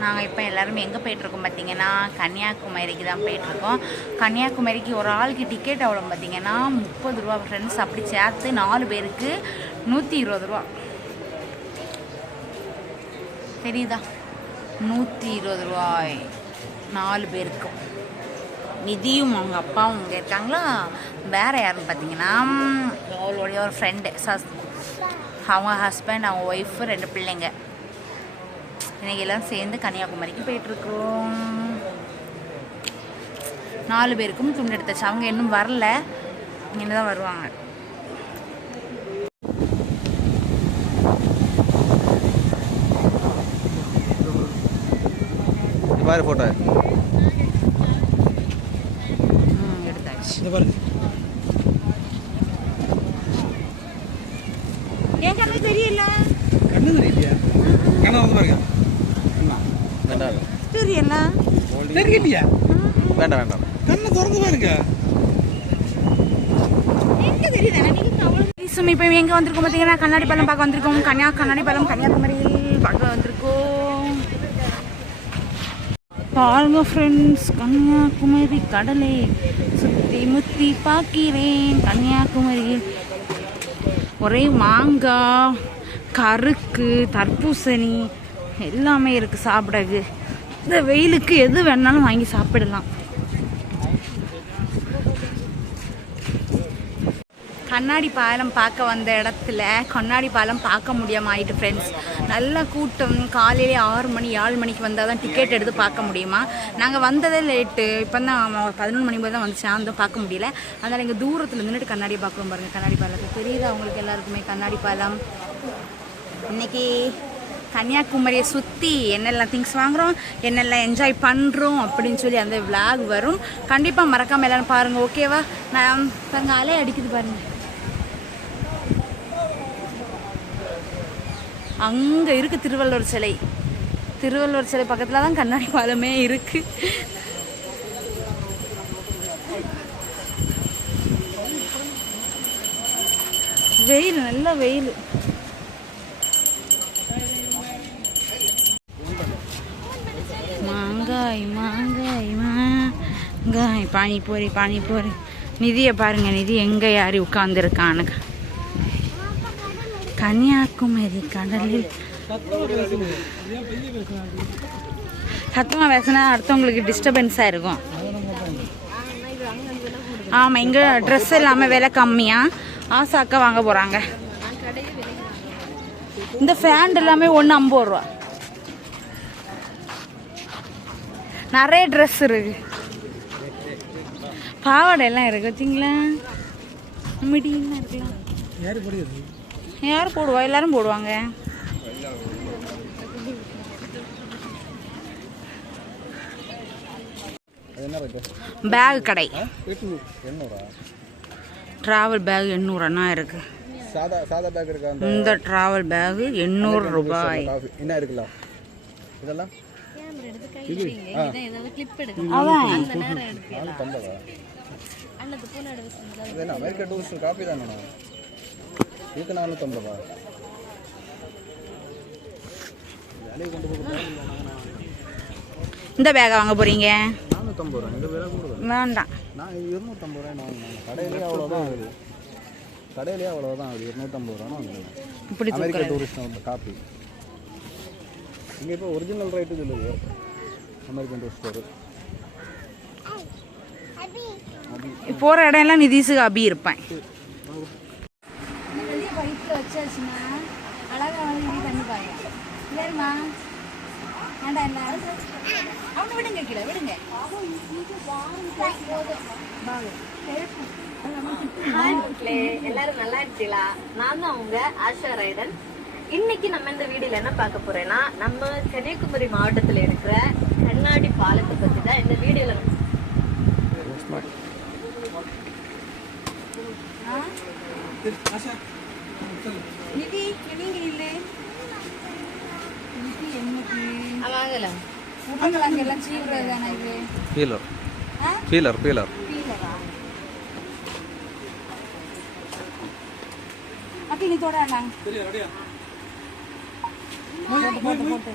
நாங்கள் இப்போ எல்லாருமே எங்கே போயிட்டுருக்கோம் பார்த்தீங்கன்னா கன்னியாகுமரிக்கு தான் போயிட்டுருக்கோம். கன்னியாகுமரிக்கு ஒரு ஆளுக்கு டிக்கெட் எவ்வளோ பார்த்தீங்கன்னா 30 ரூபா ஃப்ரெண்ட்ஸ். அப்படி சேர்த்து 4 பேருக்கு 120 ரூபா. தெரியுதா? 120 ரூபாய் 4 பேருக்கும். நிதியும் அவங்க அப்பாவும் இங்கே இருக்காங்களா. வேறு யாருன்னு பார்த்தீங்கன்னா அவளுடைய ஒரு ஃப்ரெண்டு, அவங்க ஹஸ்பண்ட், அவங்க ஒய்ஃபு, 2 பிள்ளைங்க. இன்றைக்கி எல்லாம் சேர்ந்து கன்னியாகுமரிக்கு போயிட்டுருக்கோம். 4 பேருக்கும் துண்டு எடுத்தாச்சு. அவங்க இன்னும் வரல, இங்கே தான் வருவாங்க. ஃபோட்டோ எடுத்தாச்சு. ஏன் கண்ணு தெரியல? கண்ணு தெரியலையா? கண்ணு வந்து பாருங்க. தெரியல? தெரியலையா? வேண்டாம் வேண்டாம், கண்ணை திறந்து பாருங்க. எங்க தெரியுது? இப்போ எங்கே வந்திருக்கோம் பார்த்தீங்கன்னா கண்ணாடி பாலம் பார்க்க வந்திருக்கோம். கண்ணாடி பாலம் கன்னியாகுமரியில் பார்க்க வந்திருக்கோம். பாருங்க ஃப்ரெண்ட்ஸ், கன்னியாகுமரி கடலை சுற்றி முத்தி பார்க்கிறேன். கன்னியாகுமரியில் ஒரே மாங்காய், கருக்கு, தர்பூசணி எல்லாமே இருக்குது சாப்பிடக்கு. இந்த வெயிலுக்கு எது வேணாலும் வாங்கி சாப்பிடலாம். கண்ணாடி பாலம் பார்க்க வந்த இடத்துல கண்ணாடி பாலம் பார்க்க முடியாமல் ஆகிட்டு ஃப்ரெண்ட்ஸ். நல்ல கூட்டம். காலையிலே 6 மணி 7 மணிக்கு வந்தால் தான் டிக்கெட் எடுத்து பார்க்க முடியுமா. நாங்கள் வந்ததே லேட்டு. இப்போ தான் 11 மணி போது தான் வந்துச்சு. அந்த பார்க்க முடியல. அதனால் எங்கள் தூரத்தில் நின்றுட்டு கண்ணாடி பார்க்குறோம் பாருங்கள். கண்ணாடி பாலத்துக்கு தெரியுது அவங்களுக்கு எல்லாருக்குமே கண்ணாடி பாலம். இன்றைக்கி கன்னியாகுமரியை சுற்றி என்னெல்லாம் திங்ஸ் வாங்குகிறோம், என்னெல்லாம் என்ஜாய் பண்ணுறோம் அப்படின்னு சொல்லி அந்த விளாக் வரும். கண்டிப்பாக மறக்காமல் எல்லோரும் பாருங்கள், ஓகேவா? நான் பாருங்கள், அலை அடிக்குது பாருங்கள். அங்கே இருக்குது திருவள்ளுவர் சிலை. திருவள்ளுவர் சிலை பக்கத்தில் தான் கண்ணாடி பாலமே இருக்குது. வெயில், நல்ல வெயில். மாங்காய் மாங்காய் மாங்காய். பானிபூரி பானிபூரி. நிதியை பாருங்கள், நிதி எங்கே யாரி உட்காந்துருக்கானு. கன்னியாகுமரி கடலில் சத்தமாக பேசினா அடுத்தவங்களுக்கு டிஸ்டர்பன்ஸாக இருக்கும். ஆமாம், இங்கே ட்ரெஸ் எல்லாமே விலை கம்மியாக ஆசாக்கா வாங்க போகிறாங்க. இந்த ஃபேண்ட் எல்லாமே 150 ரூபா. நிறைய ட்ரெஸ் இருக்கு, பாவாடை எல்லாம் இருக்கு. வச்சிங்களா? மிடியெல்லாம் இருக்கலாம். யார் போடுவா? எல்லாரும் போடுவாங்க. பேக் கடை. டிராவல் பேக் 800 இருக்கு. சாதா பேக் இருக்கா? இந்த டிராவல் பேக் 800 ரூபாய். என்ன இருக்குல்ல இதெல்லாம்? அமெரிக்கா டூரிஸ்ட் காப்பி தானே. இதுக்கு 450 ரூபா. இந்த பேக்கை வாங்க போறீங்க? 450 ரூபா. இந்த பேக் வேண்டாம். நான் 250 ரூபாய் வாங்கினேன். கடையிலேயே அவ்வளோதான் ஆகுது. கடையிலேயே அவ்வளோதான் ஆகுது. 250 ரூபா வாங்கினேன். இப்படி அமெரிக்கா டூரிஸ்ட் காப்பி. இங்கே இப்போ ஒரிஜினல் ரேட்டு சொல்லுது அமெரிக்கன் டூரிஸ்ட் ஸ்டோர். போகிற இடம் எல்லாம் நிதிஷுக்கு அபி இருப்பேன். வச்சாச்சுன்னா அழகா தண்ணி பாய இல்லைம்மா. வேண்டாம், என்ன அவங்க விடுங்க, கீழே விடுங்க. எல்லாரும் நல்லா இருக்கீங்களா? நான் தான் உங்க ஆஷா ரைடன். இன்னைக்கு நம்ம இந்த வீடியோல என்ன பார்க்க போறேன்னா, நம்ம கன்னியாகுமரி மாவட்டத்தில் இருக்கிற கண்ணாடி பாலத்தை பத்தி தான் இந்த வீடியோல. நிதி நீங்க இல்லை நிதி என்னக்கு வாங்கலாம். உருளைக்கிழங்கெல்லாம் சீவுறது தானே இது? பீலர் பீலர் பீலர் பீலரா? அப்படி நீ தொட வேண்டாம். போட்டு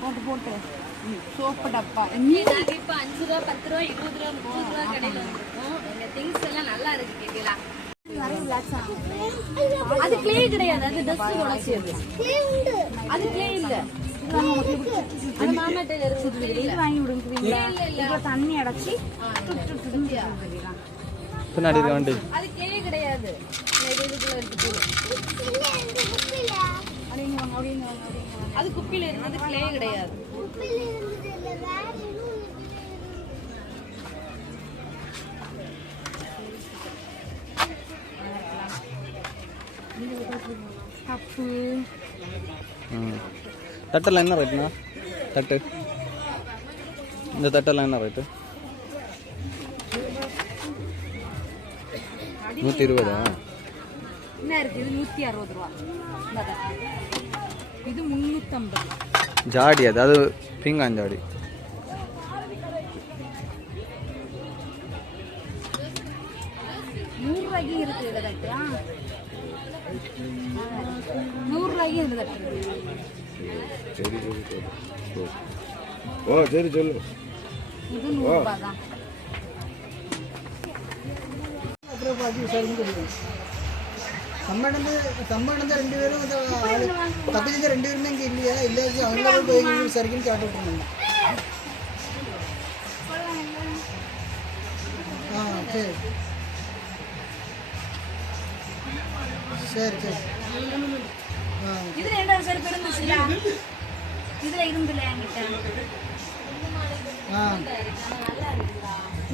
போட்டு போட்டு சோப்பு டப்பா நாங்க இப்ப 5 ரூபா 10 ரூபா 20 ரூபா 30 ரூபா கடையில வந்திருக்கோம். எங்க திங்ஸ் எல்லாம் நல்லா இருக்கு கேக்கலா. அது கிளே கிடையாது, அது டஸ்ட் உடைச்சது. அது கிளே இல்ல. அது மாமாட்ட இருக்கு. இது வாங்கி விடுங்க. இல்ல தண்ணி அடைச்சி பின்னாடி இருக்க வண்டி அது கிளே கிடையாது. இதுக்குள்ள இருக்கு. அது குப்பில இருந்தது, கிளே கிடையாது. கப்பு தட்டெல்லாம் என்ன ரேட்ண்ணா? தட்டு இந்த தட்டெல்லாம் என்ன ரேட்டு? 120. என்ன இருக்கு? இது 160 ரூபா. இது 350. ஜாடி அது பீங்காஞ்சாடி. ₹100 இருக்கு இதுல தட்டு. 100 இதுல தட்டு. ஓ சரி சொல்லு. இது 100 தான். சம்பளம் 2 பேரும் தப்பிச்ச 2 பேருமே இங்கே இல்லையா? இல்லை அவங்க போய் சரிக்குன்னு கேட்டு விட்டுருந்தாங்க. சரி சரி சரி. இதுல என்ன சரி பெருந்துச்சுல? இதுல இருந்துல என்கிட்ட.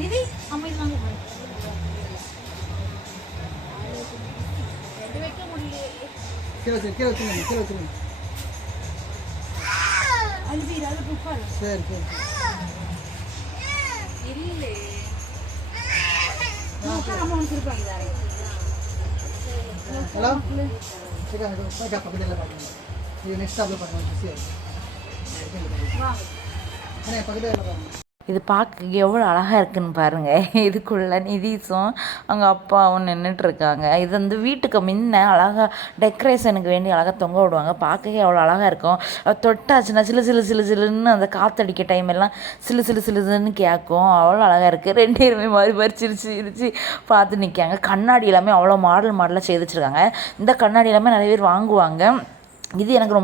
நிதி அம்மா இது வாங்க போறேன். கீழே வச்சுருங்க. அது புக்காரு. சரி சரி. இல்ல அம்மா வந்து இருப்பாங்க. ஹலோ பக்கத்தில் பார்க்கணும். இது நெக்ஸ்ட் ஸ்டாப்பில் பார்க்கணும். சரி பக்கத்தில் பார்க்கணும். இது பார்க்க எவ்வளோ அழகாக இருக்குன்னு பாருங்கள். இதுக்குள்ளே நிதிஷும் அவங்க அப்பாவும் நின்றுட்டுருக்காங்க. இது வந்து வீட்டுக்கு முன்ன அழகாக டெக்கரேஷனுக்கு வேண்டி அழகாக தொங்க விடுவாங்க. பார்க்கவே அவ்வளோ அழகாக இருக்கும். தொட்டாச்சுன்னா சிலுன்னு அந்த காற்றடிக்க டைம் எல்லாம் சிலுன்னு கேட்கும். அவ்வளோ அழகாக இருக்குது. 2 பேருமே மாதிரி சிரிச்சு பார்த்து நிற்காங்க. கண்ணாடி எல்லாமே அவ்வளோ மாடலாக செய்து வச்சுருக்காங்க. இந்த கண்ணாடி எல்லாமே நிறைய பேர் வாங்குவாங்க. இது எனக்கு ரொம்ப